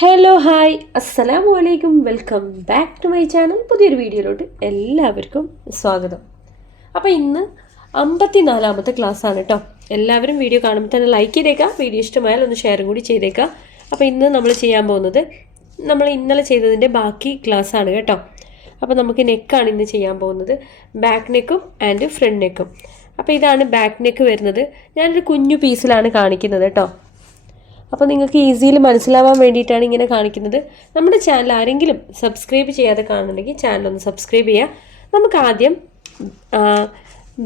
Hello hi അസ്സലാമു അലൈക്കും welcome back to my channel പുതിയൊരു വീഡിയോയിലോട്ട് എല്ലാവർക്കും സ്വാഗതം. അപ്പോൾ ഇന്ന് അമ്പത്തി നാലാമത്തെ ക്ലാസ്സാണ് കേട്ടോ എല്ലാവരും വീഡിയോ കാണുമ്പോൾ തന്നെ ലൈക്ക് ചെയ്തേക്കാം. വീഡിയോ ഇഷ്ടമായാൽ ഒന്ന് ഷെയറും കൂടി ചെയ്തേക്കാം. അപ്പോൾ ഇന്ന് നമ്മൾ ചെയ്യാൻ പോകുന്നത് നമ്മൾ ഇന്നലെ ചെയ്തതിന്റെ ബാക്കി ക്ലാസ്സാണ് കേട്ടോ. അപ്പോൾ നമുക്ക് നെക്കാണ് ഇന്ന് ചെയ്യാൻ പോകുന്നത്. ബാക്ക് നെക്കും ആൻഡ് ഫ്രണ്ട് നെക്കും അപ്പോൾ ഇതാണ് ബാക്ക് നെക്ക് വരുന്നത്. ഞാനൊരു കുഞ്ഞു പീസിലാണ് കാണിക്കുന്നത് കേട്ടോ അപ്പോൾ നിങ്ങൾക്ക് ഈസിയിൽ മനസ്സിലാവാൻ വേണ്ടിയിട്ടാണ് ഇങ്ങനെ കാണിക്കുന്നത്. നമ്മുടെ ചാനൽ ആരെങ്കിലും സബ്സ്ക്രൈബ് ചെയ്യാതെ കാണുന്നുണ്ടെങ്കിൽ ചാനൽ ഒന്ന് സബ്സ്ക്രൈബ് ചെയ്യുക നമുക്ക് ആദ്യം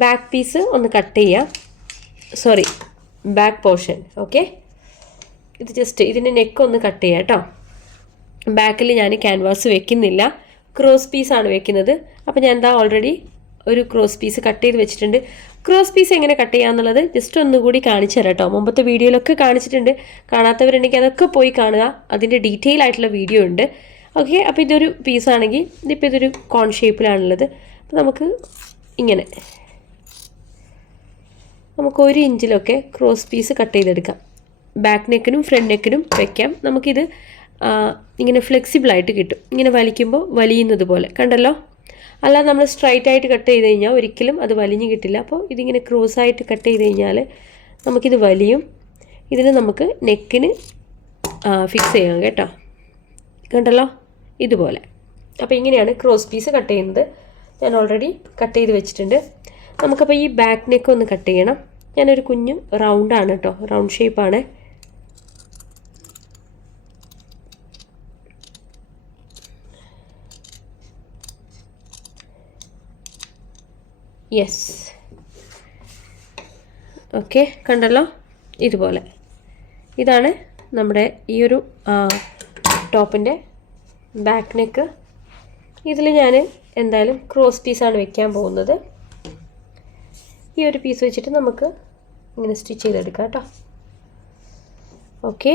ബാക്ക് പീസ് ഒന്ന് കട്ട് ചെയ്യാം. സോറി ബാക്ക് പോർഷൻ ഓക്കെ ഇത് ജസ്റ്റ് ഇതിന്റെ നെക്ക് ഒന്ന് കട്ട് ചെയ്യാം കേട്ടോ ബാക്കിൽ ഞാൻ ക്യാൻവാസ് വെക്കുന്നില്ല. ക്രോസ് പീസാണ് വെക്കുന്നത്. അപ്പോൾ ഞാൻ എന്താ ഓൾറെഡി ഒരു ക്രോസ് പീസ് കട്ട് ചെയ്ത് വെച്ചിട്ടുണ്ട്. ക്രോസ് പീസ് എങ്ങനെ കട്ട് ചെയ്യാന്നുള്ളത് ജസ്റ്റ് ഒന്നുകൂടി കാണിച്ചു തരാം കേട്ടോ മുമ്പത്തെ വീഡിയോയിലൊക്കെ കാണിച്ചിട്ടുണ്ട്. കാണാത്തവരുണ്ടെങ്കിൽ അതൊക്കെ പോയി കാണുക. അതിന്റെ ഡീറ്റെയിൽ ആയിട്ടുള്ള വീഡിയോ ഉണ്ട്. ഓക്കെ അപ്പോൾ ഇതൊരു പീസാണെങ്കിൽ ഇതിപ്പോൾ ഇതൊരു കോൺ ഷേപ്പിലാണുള്ളത് അപ്പോൾ നമുക്ക് ഇങ്ങനെ നമുക്ക് ഒരു ഇഞ്ചിലൊക്കെ ക്രോസ് പീസ് കട്ട് ചെയ്തെടുക്കാം. ബാക്ക് നെക്കിനും ഫ്രണ്ട് നെക്കിനും വയ്ക്കാം നമുക്കിത് ഇങ്ങനെ ഫ്ലെക്സിബിളായിട്ട് കിട്ടും. ഇങ്ങനെ വലിക്കുമ്പോൾ വലിയുന്നത് പോലെ. കണ്ടല്ലോ? അല്ലാതെ നമ്മൾ സ്ട്രൈറ്റ് ആയിട്ട് കട്ട് ചെയ്ത് കഴിഞ്ഞാൽ ഒരിക്കലും അത് വലിഞ്ഞു കിട്ടില്ല. അപ്പോൾ ഇതിങ്ങനെ ക്രോസ് ആയിട്ട് കട്ട് ചെയ്ത് കഴിഞ്ഞാൽ നമുക്കിത് വലിയും. ഇതിന് നമുക്ക് നെക്കിന് ഫിക്സ് ചെയ്യാം കേട്ടോ. കണ്ടല്ലോ? ഇതുപോലെ. അപ്പോൾ ഇങ്ങനെയാണ് ക്രോസ് പീസ് കട്ട് ചെയ്യുന്നത്. ഞാൻ ഓൾറെഡി കട്ട് ചെയ്ത് വെച്ചിട്ടുണ്ട്. നമുക്കപ്പോൾ ഈ ബാക്ക് നെക്ക് ഒന്ന് കട്ട് ചെയ്യണം. ഞാനൊരു കുഞ്ഞു റൗണ്ടാണ് കേട്ടോ. റൗണ്ട് ഷേപ്പാണ് യെസ് ഓക്കെ കണ്ടല്ലോ? ഇതുപോലെ. ഇതാണ് നമ്മുടെ ഈ ഒരു ടോപ്പിന്റെ ബാക്ക് നെക്ക് ഇതിൽ ഞാൻ എന്തായാലും ക്രോസ് പീസാണ് വെക്കാൻ പോകുന്നത്. ഈ ഒരു പീസ് വെച്ചിട്ട് നമുക്ക് ഇങ്ങനെ സ്റ്റിച്ച് ചെയ്തെടുക്കാം കേട്ടോ. ഓക്കെ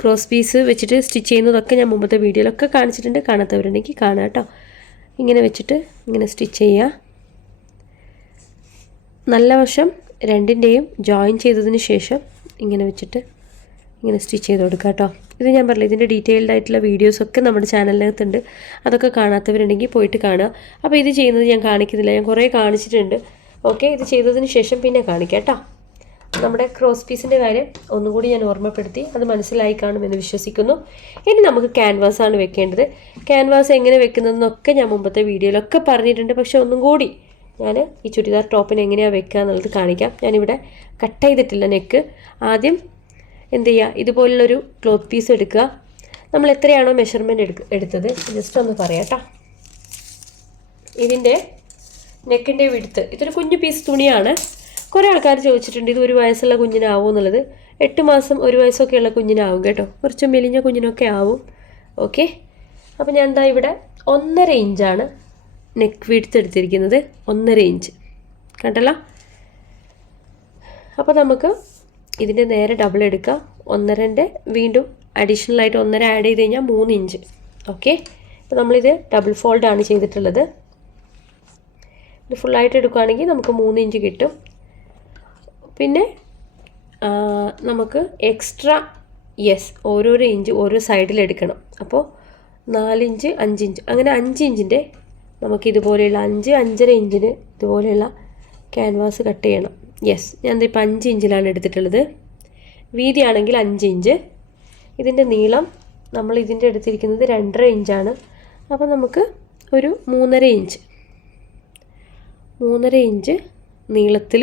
ക്രോസ് പീസ് വെച്ചിട്ട് സ്റ്റിച്ച് ചെയ്യുന്നതൊക്കെ ഞാൻ മുമ്പത്തെ വീഡിയോയിലൊക്കെ കാണിച്ചിട്ടുണ്ട്. കാണാത്തവരുണ്ടെങ്കിൽ കാണാം കേട്ടോ. ഇങ്ങനെ വെച്ചിട്ട് ഇങ്ങനെ സ്റ്റിച്ച് ചെയ്യുക നല്ല വശം രണ്ടിന്റെയും ജോയിൻ ചെയ്തതിന് ശേഷം ഇങ്ങനെ വെച്ചിട്ട് ഇങ്ങനെ സ്റ്റിച്ച് ചെയ്ത് കൊടുക്കുക കേട്ടോ ഇത് ഞാൻ പറഞ്ഞില്ല ഇതിന്റെ ഡീറ്റെയിൽഡ് ആയിട്ടുള്ള വീഡിയോസൊക്കെ നമ്മുടെ ചാനലിനകത്തുണ്ട്. അതൊക്കെ കാണാത്തവരുണ്ടെങ്കിൽ പോയിട്ട് കാണുക. അപ്പോൾ ഇത് ചെയ്യുന്നത് ഞാൻ കാണിക്കുന്നില്ല. ഞാൻ കുറേ കാണിച്ചിട്ടുണ്ട്. ഓക്കെ ഇത് ചെയ്തതിന് ശേഷം പിന്നെ കാണിക്കാം കേട്ടോ നമ്മുടെ ക്രോസ് പീസിന്റെ കാര്യം ഒന്നുകൂടി ഞാൻ ഓർമ്മപ്പെടുത്തി. അത് മനസ്സിലായി കാണുമെന്ന് വിശ്വസിക്കുന്നു. ഇനി നമുക്ക് ക്യാൻവാസ് ആണ് വെക്കേണ്ടത്. ക്യാൻവാസ് എങ്ങനെ വെക്കുന്നതെന്നൊക്കെ ഞാൻ മുമ്പത്തെ വീഡിയോയിലൊക്കെ പറഞ്ഞിട്ടുണ്ട്. പക്ഷെ ഒന്നും കൂടി ഞാൻ ഈ ചുരിദാർ ടോപ്പിന് എങ്ങനെയാണ് വെക്കുക എന്നുള്ളത് കാണിക്കാം. ഞാനിവിടെ കട്ട് ചെയ്തിട്ടില്ല നെക്ക് ആദ്യം എന്ത് ചെയ്യുക? ഇതുപോലുള്ളൊരു ക്ലോത്ത് പീസ് എടുക്കുക. നമ്മൾ എത്രയാണോ മെഷർമെന്റ് എടുക്ക എടുത്തത്? ജസ്റ്റ് ഒന്ന് പറയാം കേട്ടോ ഇതിന്റെ നെക്കിന്റെ വിടുത്ത് ഇതൊരു കുഞ്ഞു പീസ് തുണിയാണ്. കുറേ ആൾക്കാർ ചോദിച്ചിട്ടുണ്ട് ഇത് ഒരു വയസ്സുള്ള കുഞ്ഞിനാവും? എന്നുള്ളത്. എട്ട് മാസം ഒരു വയസ്സൊക്കെ ഉള്ള കുഞ്ഞിനാവും കേട്ടോ. കുറച്ച് മെലിഞ്ഞ കുഞ്ഞിനൊക്കെ ആവും. ഓക്കെ? അപ്പോൾ ഞാൻ എന്താ ഇവിടെ ഒന്നര ഇഞ്ചാണ് നെക്ക് വീഴ്ത്ത് എടുത്തിരിക്കുന്നത്. ഒന്നര ഇഞ്ച്. കണ്ടല്ലോ? അപ്പോൾ നമുക്ക് ഇതിന്റെ നേരെ ഡബിൾ എടുക്കാം. ഒന്നരന്റെ വീണ്ടും അഡീഷണൽ ആയിട്ട് ഒന്നര ആഡ് ചെയ്ത് കഴിഞ്ഞാൽ മൂന്ന് ഇഞ്ച്. ഓക്കെ? അപ്പോൾ നമ്മളിത് ഡബിൾ ഫോൾഡാണ് ചെയ്തിട്ടുള്ളത്. ഇത് ഫുള്ളായിട്ട് എടുക്കുകയാണെങ്കിൽ നമുക്ക് മൂന്ന് ഇഞ്ച് കിട്ടും. പിന്നെ നമുക്ക് എക്സ്ട്രാ യെസ് ഓരോരോ ഇഞ്ച് ഓരോ സൈഡിൽ എടുക്കണം. അപ്പോൾ നാലിഞ്ച് അഞ്ചിഞ്ച്. അങ്ങനെ അഞ്ച് ഇഞ്ചിന്റെ നമുക്ക് ഇതുപോലെയുള്ള അഞ്ച് അഞ്ചര ഇഞ്ചിന് ഇതുപോലെയുള്ള ക്യാൻവാസ് കട്ട് ചെയ്യണം. യെസ് ഞാൻ ഇപ്പോൾ ഇപ്പം അഞ്ച് ഇഞ്ചിലാണ് എടുത്തിട്ടുള്ളത്. വീതിയാണെങ്കിൽ അഞ്ച് ഇഞ്ച് ഇതിന്റെ നീളം നമ്മൾ ഇതിന്റെ എടുത്തിരിക്കുന്നത് രണ്ടര ഇഞ്ചാണ്. അപ്പോൾ നമുക്ക് ഒരു മൂന്നര ഇഞ്ച്. മൂന്നര ഇഞ്ച് നീളത്തിൽ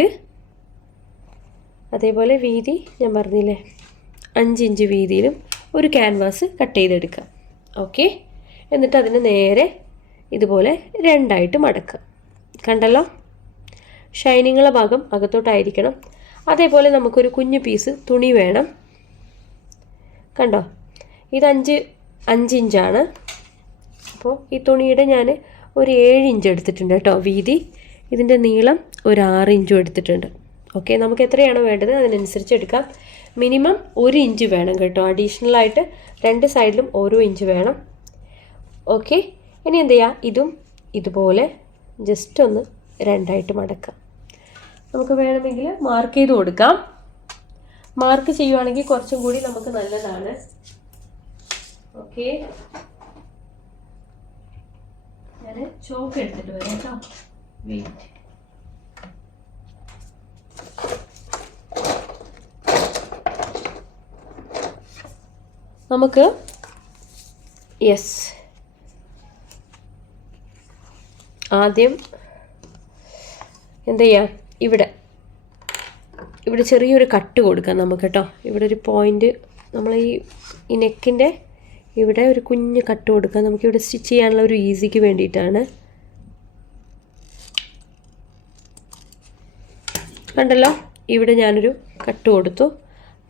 അതേപോലെ വീതി ഞാൻ പറഞ്ഞില്ലേ അഞ്ച് ഇഞ്ച് വീതിയിലും ഒരു ക്യാൻവാസ് കട്ട് ചെയ്തെടുക്കുക. ഓക്കെ എന്നിട്ട് അതിനെ നേരെ ഇതുപോലെ രണ്ടായിട്ട് മടക്കുക. കണ്ടല്ലോ? ഷൈനിങ്ങുള്ള ഭാഗം അകത്തോട്ടായിരിക്കണം. അതേപോലെ നമുക്കൊരു കുഞ്ഞു പീസ് തുണി വേണം. കണ്ടോ? ഇത് അഞ്ച് അഞ്ച് ഇഞ്ചാണ്. അപ്പോൾ ഈ തുണിയുടെ ഞാൻ ഒരു ഏഴ് ഇഞ്ച് എടുത്തിട്ടുണ്ട് കേട്ടോ വീതി. ഇതിന്റെ നീളം ഒരു ആറ് ഇഞ്ചും എടുത്തിട്ടുണ്ട്. ഓക്കെ നമുക്ക് എത്രയാണോ വേണ്ടത് അതിനനുസരിച്ച് എടുക്കാം. മിനിമം ഒരു ഇഞ്ച് വേണം കേട്ടോ. അഡീഷണലായിട്ട് രണ്ട് സൈഡിലും ഓരോ ഇഞ്ച് വേണം. ഓക്കെ ഇനി എന്ത് ചെയ്യുക ഇതും ഇതുപോലെ ജസ്റ്റ് ഒന്ന് രണ്ടായിട്ട് മടക്കാം. നമുക്ക് വേണമെങ്കിൽ മാർക്ക് ചെയ്ത് കൊടുക്കാം. മാർക്ക് ചെയ്യുവാണെങ്കിൽ കുറച്ചും കൂടി നമുക്ക് നല്ലതാണ്. ഓക്കെ ഞാൻ ചോക്ക് എടുത്തിട്ട് വരാം കേട്ടോ. വെയിറ്റ് നമുക്ക് യെസ് ആദ്യം എന്ത് ചെയ്യാം? ഇവിടെ. ഇവിടെ ചെറിയൊരു കട്ട് കൊടുക്കാം നമുക്ക് കേട്ടോ. ഇവിടെ ഒരു പോയിന്റ് നമ്മൾ ഈ നെക്കിന്റെ ഇവിടെ ഒരു കുഞ്ഞ് കട്ട് കൊടുക്കാം. നമുക്കിവിടെ സ്റ്റിച്ച് ചെയ്യാനുള്ള ഒരു ഈസിക്ക് വേണ്ടിയിട്ടാണ്. കണ്ടല്ലോ? ഇവിടെ ഞാനൊരു കട്ട് കൊടുത്തു.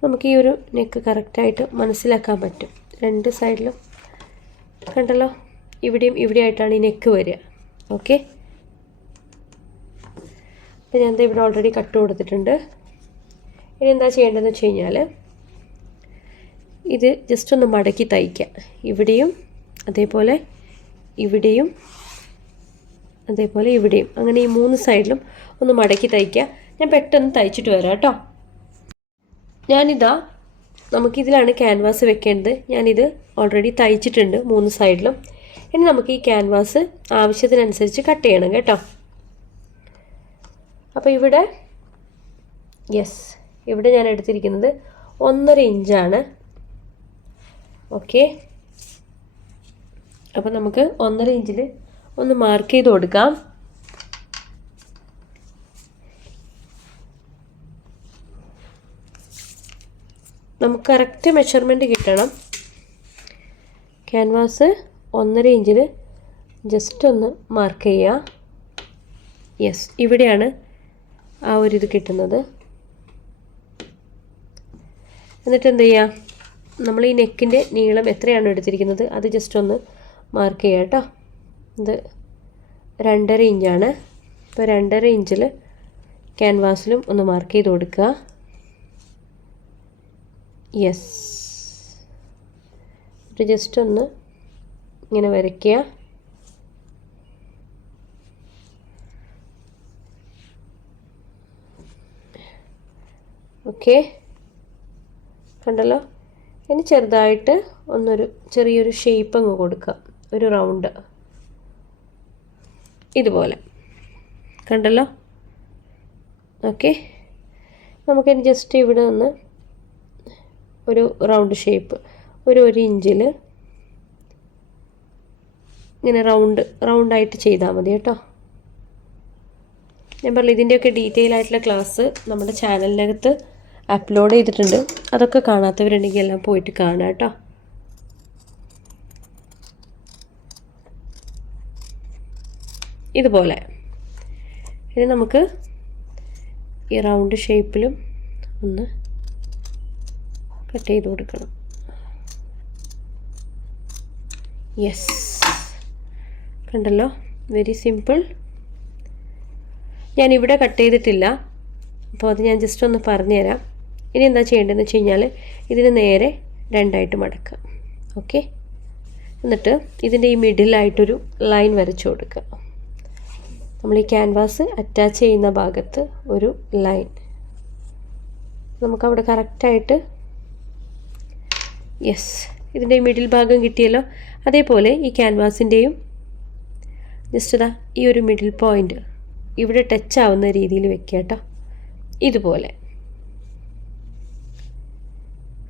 നമുക്ക് ഈ ഒരു നെക്ക് കറക്റ്റായിട്ട് മനസ്സിലാക്കാൻ പറ്റും. രണ്ട് സൈഡിലും കണ്ടല്ലോ? ഇവിടെയും ഇവിടെയായിട്ടാണ് ഈ നെക്ക് വരിക. ഓക്കെ അപ്പോൾ ഞാൻ ഇവിടെ ഓൾറെഡി കട്ട് കൊടുത്തിട്ടുണ്ട്. ഇനി എന്താ ചെയ്യേണ്ടതെന്ന് വെച്ച് കഴിഞ്ഞാൽ ഇത് ജസ്റ്റ് ഒന്ന് മടക്കി തയ്ക്കാം. ഇവിടെയും അതേപോലെ ഇവിടെയും അതേപോലെ ഇവിടെയും. അങ്ങനെ ഈ മൂന്ന് സൈഡിലും ഒന്ന് മടക്കി തയ്ക്കുക ഞാൻ പെട്ടെന്ന് തയ്ച്ചിട്ട് വരാം കേട്ടോ. ഞാനിതാ നമുക്കിതിലാണ് ക്യാൻവാസ് വെക്കേണ്ടത്. ഞാനിത് ഓൾറെഡി തയ്ച്ചിട്ടുണ്ട് മൂന്ന് സൈഡിലും ഇനി നമുക്ക് ഈ ക്യാൻവാസ് ആവശ്യത്തിനനുസരിച്ച് കട്ട് ചെയ്യണം കേട്ടോ. അപ്പോൾ ഇവിടെ യെസ് ഇവിടെ ഞാൻ എടുത്തിരിക്കുന്നത് ഒന്നര ഇഞ്ചാണ് ഓക്കെ അപ്പോൾ നമുക്ക് ഒന്നര ഇഞ്ചിൽ ഒന്ന് മാർക്ക് ചെയ്ത് കൊടുക്കാം. നമുക്ക് കറക്റ്റ് മെഷർമെന്റ് കിട്ടണം. ക്യാൻവാസ് ഒന്നര ഇഞ്ചിൽ ജസ്റ്റ് ഒന്ന് മാർക്ക് ചെയ്യുക യെസ് ഇവിടെയാണ് ആ ഒരു ഇത് കിട്ടുന്നത്. എന്നിട്ട് എന്ത് ചെയ്യുക നമ്മൾ ഈ നെക്കിന്റെ നീളം എത്രയാണോ എടുത്തിരിക്കുന്നത് അത് ജസ്റ്റ് ഒന്ന് മാർക്ക് ചെയ്യുക കേട്ടോ ഇത് രണ്ടര ഇഞ്ചാണ്. ഇപ്പോൾ രണ്ടര ഇഞ്ചിൽ ക്യാൻവാസിലും ഒന്ന് മാർക്ക് ചെയ്ത് കൊടുക്കുക. യെസ് ഇത് ജസ്റ്റ് ഒന്ന് ഇങ്ങനെ വരയ്ക്കുക. ഓക്കെ കണ്ടല്ലോ? ഇനി ചെറുതായിട്ട് ഒന്നൊരു ചെറിയൊരു ഷേപ്പ് അങ്ങ് കൊടുക്കാം ഒരു റൗണ്ട് ഇതുപോലെ. കണ്ടല്ലോ? ഓക്കെ നമുക്കിനി ജസ്റ്റ് ഇവിടെ നിന്ന് ഒരു റൗണ്ട് ഷേപ്പ് ഒരു ഒരു ഇഞ്ചിൽ ഇങ്ങനെ റൗണ്ട് റൗണ്ടായിട്ട് ചെയ്താൽ മതി കേട്ടോ. ഞാൻ പറഞ്ഞു ഇതിന്റെയൊക്കെ ഡീറ്റെയിൽ ആയിട്ടുള്ള ക്ലാസ് നമ്മുടെ ചാനലിനകത്ത് അപ്ലോഡ് ചെയ്തിട്ടുണ്ട്. അതൊക്കെ കാണാത്തവരുണ്ടെങ്കിൽ എല്ലാം പോയിട്ട് കാണാം കേട്ടോ. ഇതുപോലെ. ഇനി നമുക്ക് ഈ റൗണ്ട് ഷേപ്പിലും ഒന്ന് കട്ട് ചെയ്ത് കൊടുക്കണം. യെസ് കണ്ടല്ലോ? വെരി സിമ്പിൾ ഞാനിവിടെ കട്ട് ചെയ്തിട്ടില്ല. അപ്പോൾ അത് ഞാൻ ജസ്റ്റ് ഒന്ന് പറഞ്ഞുതരാം. ഇനി എന്താ ചെയ്യേണ്ടതെന്ന് വെച്ച് കഴിഞ്ഞാൽ ഇതിന് നേരെ രണ്ടായിട്ട് മടക്കുക. ഓക്കെ എന്നിട്ട് ഇതിന്റെ ഈ മിഡിലായിട്ടൊരു ലൈൻ വരച്ചു കൊടുക്കുക. നമ്മൾ ഈ ക്യാൻവാസ് അറ്റാച്ച് ചെയ്യുന്ന ഭാഗത്ത് ഒരു ലൈൻ നമുക്കവിടെ കറക്റ്റായിട്ട് യെസ് ഇതിന്റെ മിഡിൽ ഭാഗം കിട്ടിയല്ലോ. അതേപോലെ ഈ ക്യാൻവാസിന്റെയും ജസ്റ്റ് ഇതാ ഈ ഒരു മിഡിൽ പോയിന്റ് ഇവിടെ ടച്ച് ആവുന്ന രീതിയിൽ വെക്കുക കേട്ടോ ഇതുപോലെ.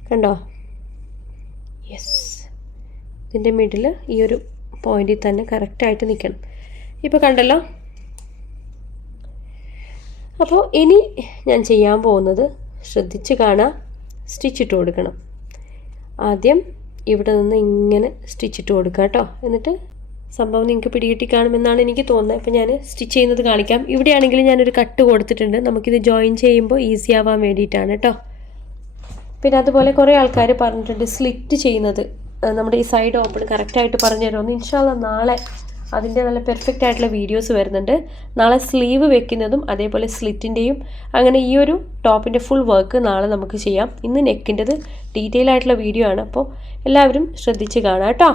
കണ്ടോ? യെസ് ഇതിന്റെ മിഡിൽ ഈ ഒരു പോയിന്റിൽ തന്നെ കറക്റ്റായിട്ട് നിൽക്കണം. ഇപ്പോൾ കണ്ടല്ലോ? അപ്പോൾ ഇനി ഞാൻ ചെയ്യാൻ പോകുന്നത് ശ്രദ്ധിച്ച് കാണാം സ്റ്റിച്ചിട്ട് കൊടുക്കണം. ആദ്യം ഇവിടെ നിന്ന് ഇങ്ങനെ സ്റ്റിച്ചിട്ട് കൊടുക്കുക കേട്ടോ. എന്നിട്ട് സംഭവം നിങ്ങൾക്ക് പിടികിട്ടി കാണുമെന്നാണ് എനിക്ക് തോന്നുന്നത്. അപ്പോൾ ഞാൻ സ്റ്റിച്ച് ചെയ്യുന്നത് കാണിക്കാം. ഇവിടെയാണെങ്കിൽ ഞാനൊരു കട്ട് കൊടുത്തിട്ടുണ്ട്. നമുക്കിത് ജോയിൻ ചെയ്യുമ്പോൾ ഈസി ആവാൻ വേണ്ടിയിട്ടാണ് കേട്ടോ. പിന്നെ അതുപോലെ കുറേ ആൾക്കാർ പറഞ്ഞിട്ടുണ്ട് സ്ലിറ്റ് ചെയ്യുന്നത്. നമ്മുടെ ഈ സൈഡ് ഓപ്പൺ കറക്റ്റായിട്ട് പറഞ്ഞു തരുമെന്ന് ഇൻഷാല്ല നാളെ അതിന്റെ നല്ല പെർഫെക്റ്റ് ആയിട്ടുള്ള വീഡിയോസ് വരുന്നുണ്ട്. നാളെ സ്ലീവ് വെക്കുന്നതും അതേപോലെ സ്ലിറ്റിന്റെയും അങ്ങനെ ഈ ഒരു ടോപ്പിന്റെ ഫുൾ വർക്ക് നാളെ നമുക്ക് ചെയ്യാം. ഇന്ന് നെക്കിന്റെത് ഡീറ്റെയിൽ ആയിട്ടുള്ള വീഡിയോ ആണ്. അപ്പോൾ എല്ലാവരും ശ്രദ്ധിച്ച് കാണാം കേട്ടോ.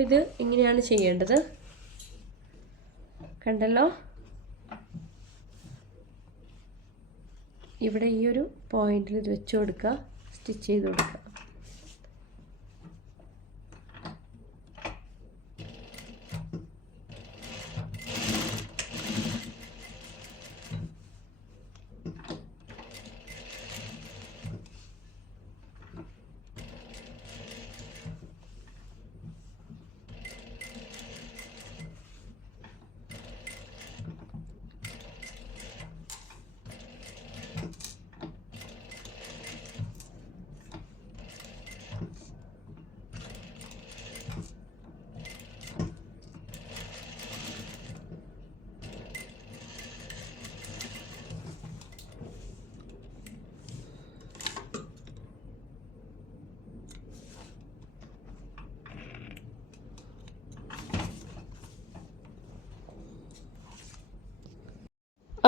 അപ്പോൾ ഇത് ഇങ്ങനെയാണ് ചെയ്യേണ്ടത്. കണ്ടല്ലോ? ഇവിടെ ഈ ഒരു പോയിന്റിൽ ഇത് വെച്ച് കൊടുക്കുക സ്റ്റിച്ച് ചെയ്ത് കൊടുക്കുക.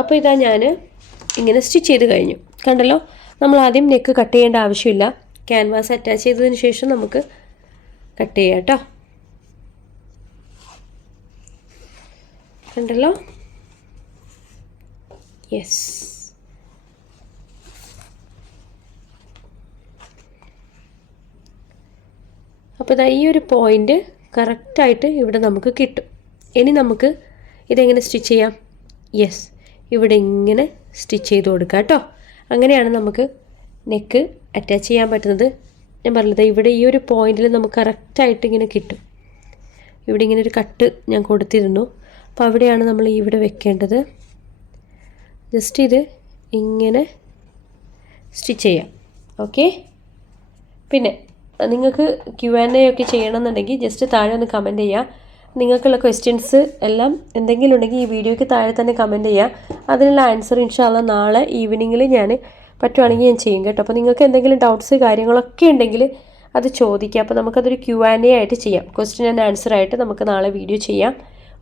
അപ്പോൾ ഇതാ ഞാൻ ഇങ്ങനെ സ്റ്റിച്ച് ചെയ്ത് കഴിഞ്ഞു. കണ്ടല്ലോ? നമ്മൾ ആദ്യം നെക്ക് കട്ട് ചെയ്യേണ്ട ആവശ്യമില്ല. ക്യാൻവാസ് അറ്റാച്ച് ചെയ്തതിന് ശേഷം നമുക്ക് കട്ട് ചെയ്യാം കേട്ടോ. കണ്ടല്ലോ? യെസ് അപ്പോൾ ഇതാ ഈ ഒരു പോയിന്റ് കറക്റ്റായിട്ട് ഇവിടെ നമുക്ക് കിട്ടും. ഇനി നമുക്ക് ഇതെങ്ങനെ സ്റ്റിച്ച് ചെയ്യാം? യെസ് ഇവിടെ ഇങ്ങനെ സ്റ്റിച്ച് ചെയ്ത് കൊടുക്കുക കേട്ടോ. അങ്ങനെയാണ് നമുക്ക് നെക്ക് അറ്റാച്ച് ചെയ്യാൻ പറ്റുന്നത്. ഞാൻ പറഞ്ഞത് ഇവിടെ ഈ ഒരു പോയിന്റിൽ നമുക്ക് കറക്റ്റായിട്ട് ഇങ്ങനെ കിട്ടും. ഇവിടെ ഇങ്ങനെ ഒരു കട്ട് ഞാൻ കൊടുത്തിരുന്നു. അപ്പോൾ അവിടെയാണ് നമ്മൾ ഇവിടെ വെക്കേണ്ടത്. ജസ്റ്റ് ഇത് ഇങ്ങനെ സ്റ്റിച്ച് ചെയ്യാം. ഓക്കെ പിന്നെ നിങ്ങൾക്ക് ക്യു ആൻഡ് എ ഒക്കെ ചെയ്യണമെന്നുണ്ടെങ്കിൽ ജസ്റ്റ് താഴെ ഒന്ന് കമന്റ് ചെയ്യുക നിങ്ങൾക്കുള്ള ക്വസ്റ്റ്യൻസ് എല്ലാം എന്തെങ്കിലും ഉണ്ടെങ്കിൽ ഈ വീഡിയോയ്ക്ക് താഴെ തന്നെ കമന്റ് ചെയ്യുക അതിനുള്ള ആൻസർ ഇൻഷാല്ല നാളെ ഈവനിങ്ങിൽ ഞാൻ പറ്റുവാണെങ്കിൽ ഞാൻ ചെയ്യും കേട്ടോ. അപ്പോൾ നിങ്ങൾക്ക് എന്തെങ്കിലും ഡൗട്ട്സ് കാര്യങ്ങളൊക്കെ ഉണ്ടെങ്കിൽ അത് ചോദിക്കുക അപ്പോൾ നമുക്കതൊരു ക്യു ആൻഡ് എ ആയിട്ട് ചെയ്യാം. ക്വസ്റ്റ്യൻ ആൻഡ് ആൻസർ ആയിട്ട് നമുക്ക് നാളെ വീഡിയോ ചെയ്യാം.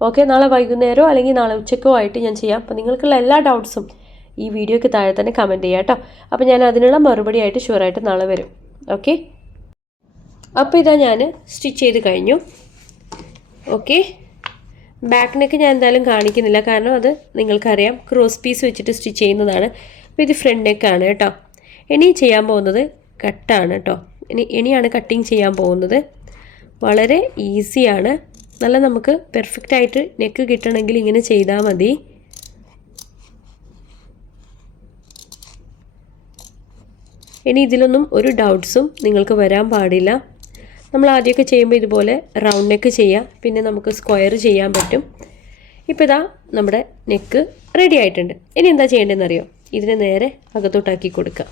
ഓക്കെ നാളെ വൈകുന്നേരമോ അല്ലെങ്കിൽ നാളെ ഉച്ചക്കോ ആയിട്ട് ഞാൻ ചെയ്യാം. അപ്പോൾ നിങ്ങൾക്കുള്ള എല്ലാ ഡൗട്ട്സും ഈ വീഡിയോയ്ക്ക് താഴെ തന്നെ കമന്റ് ചെയ്യാം കേട്ടോ. അപ്പോൾ ഞാൻ അതിനുള്ള മറുപടി ആയിട്ട് ഷുവറായിട്ട് നാളെ വരും. ഓക്കെ അപ്പോൾ ഇതാ ഞാൻ സ്റ്റിച്ച് ചെയ്ത് കഴിഞ്ഞു. ഓക്കെ ബാക്ക് നെക്ക് ഞാൻ എന്തായാലും കാണിക്കുന്നില്ല. കാരണം അത് നിങ്ങൾക്കറിയാം. ക്രോസ് പീസ് വെച്ചിട്ട് സ്റ്റിച്ച് ചെയ്യുന്നതാണ്. അപ്പോൾ ഇത് ഫ്രണ്ട് നെക്കാണ് കേട്ടോ. ഇനി ചെയ്യാൻ പോകുന്നത് കട്ടാണ് കേട്ടോ. ഇനി ഇനിയാണ് കട്ടിങ് ചെയ്യാൻ പോകുന്നത്. വളരെ ഈസിയാണ് നല്ല നമുക്ക് പെർഫെക്റ്റ് ആയിട്ട് നെക്ക് കിട്ടണമെങ്കിൽ ഇങ്ങനെ ചെയ്താൽ മതി. ഇനി ഇതിലൊന്നും ഒരു ഡൗട്ട്സും നിങ്ങൾക്ക് വരാൻ പാടില്ല. നമ്മൾ ആദ്യമൊക്കെ ചെയ്യുമ്പോൾ ഇതുപോലെ റൗണ്ട് നെക്ക് ചെയ്യാം. പിന്നെ നമുക്ക് സ്ക്വയർ ചെയ്യാൻ പറ്റും. ഇപ്പോൾ ഇതാ നമ്മുടെ നെക്ക് റെഡി ആയിട്ടുണ്ട്. ഇനി എന്താ ചെയ്യേണ്ടതെന്ന് അറിയോ? ഇതിനെ നേരെ അകത്തോട്ടാക്കി കൊടുക്കുക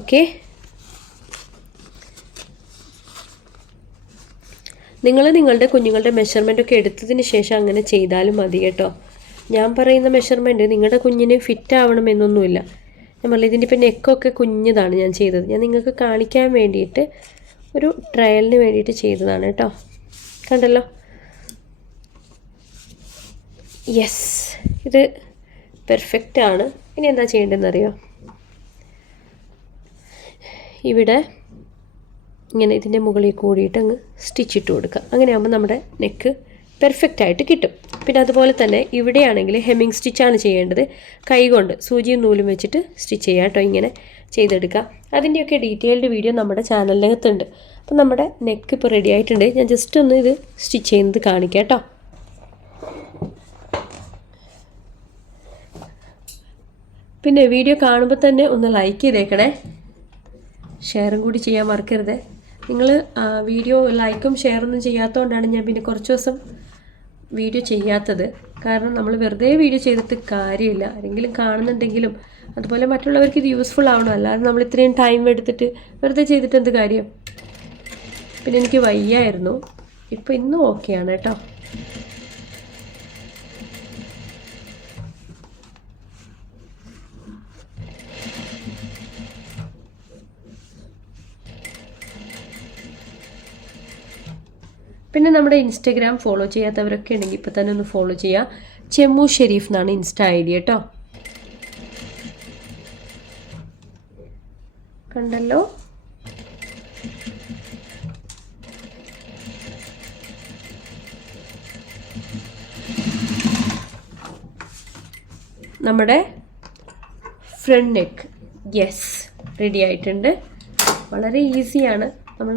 ഓക്കെ നിങ്ങൾ നിങ്ങളുടെ കുഞ്ഞുങ്ങളുടെ മെഷർമെന്റ് ഒക്കെ എടുത്തതിന് ശേഷം അങ്ങനെ ചെയ്താലും മതി കേട്ടോ. ഞാൻ പറയുന്ന മെഷർമെന്റ് നിങ്ങളുടെ കുഞ്ഞിന് ഫിറ്റ് ആവണമെന്നൊന്നുമില്ല. ഞാൻ പറഞ്ഞില്ല ഇതിന്റെ ഇപ്പം നെക്കൊക്കെ കുഞ്ഞതാണ് ഞാൻ ചെയ്തത്. ഞാൻ നിങ്ങൾക്ക് കാണിക്കാൻ വേണ്ടിയിട്ട് ഒരു ട്രയലിന് വേണ്ടിയിട്ട് ചെയ്തതാണ് കേട്ടോ. കണ്ടല്ലോ? യെസ് ഇത് പെർഫെക്റ്റ് ആണ്. ഇനി എന്താ ചെയ്യേണ്ടതെന്ന് അറിയോ ഇവിടെ ഇങ്ങനെ ഇതിന്റെ മുകളിൽ കൂടിയിട്ട് അങ്ങ് സ്റ്റിച്ചിട്ട് കൊടുക്കുക. അങ്ങനെയാകുമ്പോൾ നമ്മുടെ നെക്ക് പെർഫെക്റ്റ് ആയിട്ട് കിട്ടും. പിന്നെ അതുപോലെ തന്നെ ഇവിടെയാണെങ്കിൽ ഹെമ്മിങ് സ്റ്റിച്ചാണ് ചെയ്യേണ്ടത്. കൈകൊണ്ട് സൂചിയും നൂലും വെച്ചിട്ട് സ്റ്റിച്ച് ചെയ്യാം കേട്ടോ ഇങ്ങനെ ചെയ്തെടുക്കുക. അതിന്റെയൊക്കെ ഡീറ്റെയിൽഡ് വീഡിയോ നമ്മുടെ ചാനലിനകത്തുണ്ട് അപ്പോൾ നമ്മുടെ നെക്ക് ഇപ്പോൾ റെഡി ആയിട്ടുണ്ട്. ഞാൻ ജസ്റ്റ് ഒന്ന് ഇത് സ്റ്റിച്ച് ചെയ്യുന്നത് കാണിക്കാം കേട്ടോ. പിന്നെ വീഡിയോ കാണുമ്പോൾ തന്നെ ഒന്ന് ലൈക്ക് ചെയ്തേക്കണേ. ഷെയറും കൂടി ചെയ്യാൻ മറക്കരുത്. നിങ്ങൾ വീഡിയോ ലൈക്കും ഷെയറൊന്നും ചെയ്യാത്തതുകൊണ്ടാണ് ഞാൻ പിന്നെ കുറച്ച് ദിവസം വീഡിയോ ചെയ്യാത്തത്. കാരണം നമ്മൾ വെറുതെ വീഡിയോ ചെയ്തിട്ട് കാര്യമില്ല. ആരെങ്കിലും കാണുന്നുണ്ടെങ്കിലും അതുപോലെ മറ്റുള്ളവർക്ക് ഇത് യൂസ്ഫുൾ ആവണം. അല്ലാതെ നമ്മൾ ഇത്രയും ടൈം എടുത്തിട്ട് വെറുതെ ചെയ്തിട്ട് എന്ത് കാര്യം? പിന്നെ എനിക്ക് വയ്യായിരുന്നു. ഇപ്പോൾ ഇന്നും ഓക്കെയാണ് കേട്ടോ. പിന്നെ നമ്മുടെ ഇൻസ്റ്റഗ്രാം ഫോളോ ചെയ്യാത്തവരൊക്കെ ഉണ്ടെങ്കിൽ ഇപ്പോൾ തന്നെ ഒന്ന് ഫോളോ ചെയ്യുക ചെമ്മു ഷെരീഫ് എന്നാണ് ഇൻസ്റ്റ ഐ ഡി കേട്ടോ. കണ്ടല്ലോ? നമ്മുടെ ഫ്രണ്ട് നെക്ക് യെസ് റെഡി ആയിട്ടുണ്ട്. വളരെ ഈസിയാണ് നമ്മൾ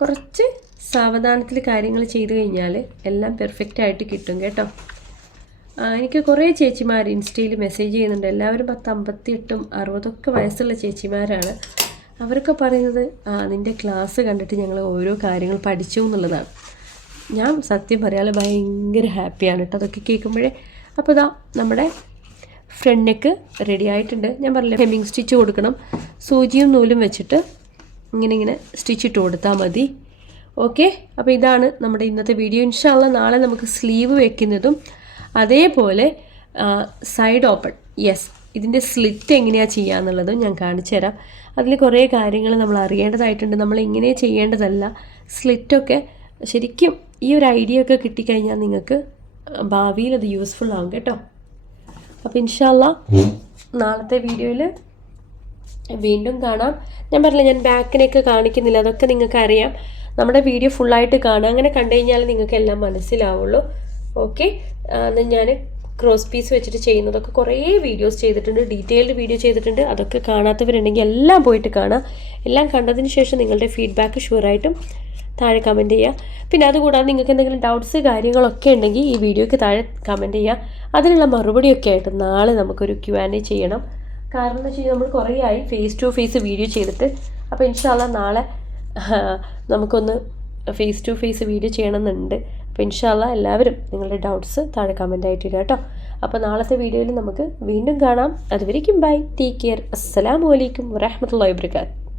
കുറച്ച് സാവധാനത്തിൽ കാര്യങ്ങൾ ചെയ്തു കഴിഞ്ഞാൽ എല്ലാം പെർഫെക്റ്റ് ആയിട്ട് കിട്ടും കേട്ടോ. എനിക്ക് കുറേ ചേച്ചിമാർ ഇൻസ്റ്റയിൽ മെസ്സേജ് ചെയ്യുന്നുണ്ട്. എല്ലാവരും പത്ത് അമ്പത്തി എട്ടും അറുപതൊക്കെ വയസ്സുള്ള ചേച്ചിമാരാണ്. അവരൊക്കെ പറയുന്നത് നിന്റെ ക്ലാസ് കണ്ടിട്ട് ഞങ്ങൾ ഓരോ കാര്യങ്ങൾ പഠിച്ചു എന്നുള്ളതാണ്. ഞാൻ സത്യം പറയാതെ ഭയങ്കര ഹാപ്പിയാണ് കേട്ടോ അതൊക്കെ കേൾക്കുമ്പോഴേ. അപ്പോൾ ഇതാ നമ്മുടെ ഫ്രണ്ട് നെക്ക് റെഡി ആയിട്ടുണ്ട്. ഞാൻ പറഞ്ഞില്ല ഹെമ്മിങ് സ്റ്റിച്ച് കൊടുക്കണം. സൂചിയും നൂലും വെച്ചിട്ട് ഇങ്ങനെ ഇങ്ങനെ സ്റ്റിച്ച് ഇട്ട് കൊടുത്താൽ മതി. ഓക്കെ അപ്പോൾ ഇതാണ് നമ്മുടെ ഇന്നത്തെ വീഡിയോ ഇൻഷാല്ല നാളെ നമുക്ക് സ്ലീവ് വെക്കുന്നതും അതേപോലെ സൈഡ് ഓപ്പൺ യെസ് ഇതിന്റെ സ്ലിറ്റ് എങ്ങനെയാണ് ചെയ്യാന്നുള്ളതും ഞാൻ കാണിച്ചു തരാം. അതിൽ കുറേ കാര്യങ്ങൾ നമ്മൾ അറിയേണ്ടതായിട്ടുണ്ട്. നമ്മൾ ഇങ്ങനെ ചെയ്യേണ്ടതല്ല. സ്ലിറ്റൊക്കെ ശരിക്കും ഈ ഒരു ഐഡിയ ഒക്കെ കിട്ടിക്കഴിഞ്ഞാൽ നിങ്ങൾക്ക് ഭാവിയിൽ അത് യൂസ്ഫുൾ ആകും കേട്ടോ. അപ്പോൾ ഇൻഷാല്ല നാളത്തെ വീഡിയോയിൽ വീണ്ടും കാണാം. ഞാൻ പറഞ്ഞില്ല ഞാൻ ബാക്കിനെയൊക്കെ കാണിക്കുന്നില്ല. അതൊക്കെ നിങ്ങൾക്ക് അറിയാം നമ്മുടെ വീഡിയോ ഫുള്ളായിട്ട് കാണുക. അങ്ങനെ കണ്ടു കഴിഞ്ഞാൽ നിങ്ങൾക്ക് എല്ലാം മനസ്സിലാവുള്ളൂ ഓക്കെ എന്നാൽ ഞാൻ ക്രോസ് പീസ് വെച്ചിട്ട് ചെയ്യുന്നതൊക്കെ കുറേ വീഡിയോസ് ചെയ്തിട്ടുണ്ട്. ഡീറ്റെയിൽഡ് വീഡിയോ ചെയ്തിട്ടുണ്ട്. അതൊക്കെ കാണാത്തവരുണ്ടെങ്കിൽ എല്ലാം പോയിട്ട് കാണാം. എല്ലാം കണ്ടതിന് ശേഷം നിങ്ങളുടെ ഫീഡ്ബാക്ക് ഷുവറായിട്ടും താഴെ കമന്റ് ചെയ്യുക പിന്നെ അതുകൂടാതെ നിങ്ങൾക്ക് എന്തെങ്കിലും ഡൗട്ട്സ് കാര്യങ്ങളൊക്കെ ഉണ്ടെങ്കിൽ ഈ വീഡിയോയ്ക്ക് താഴെ കമന്റ് ചെയ്യുക അതിനുള്ള മറുപടിയൊക്കെ ആയിട്ട് നാളെ നമുക്കൊരു ക്യു ആൻ എ ചെയ്യണം. കാരണം എന്ന് വെച്ച് കഴിഞ്ഞാൽ നമ്മൾ കുറേ ആയി ഫേസ് ടു ഫേസ് വീഡിയോ ചെയ്തിട്ട് അപ്പോൾ ഇൻഷാല്ല നാളെ നമുക്കൊന്ന് ഫേസ് ടു ഫേസ് വീഡിയോ ചെയ്യണമെന്നുണ്ട്. അപ്പോൾ ഇൻഷാല്ല എല്ലാവരും നിങ്ങളുടെ ഡൗട്ട്സ് താഴെ കമന്റ് ആയിട്ട് ഇടുക കേട്ടോ അപ്പോൾ നാളത്തെ വീഡിയോയിൽ നമുക്ക് വീണ്ടും കാണാം. അതുവരേക്കും ബൈ ടേക്ക് കെയർ അസ്സലാമു അലൈക്കും വറഹ്മത്തുള്ളാഹി വബറകാതുഹു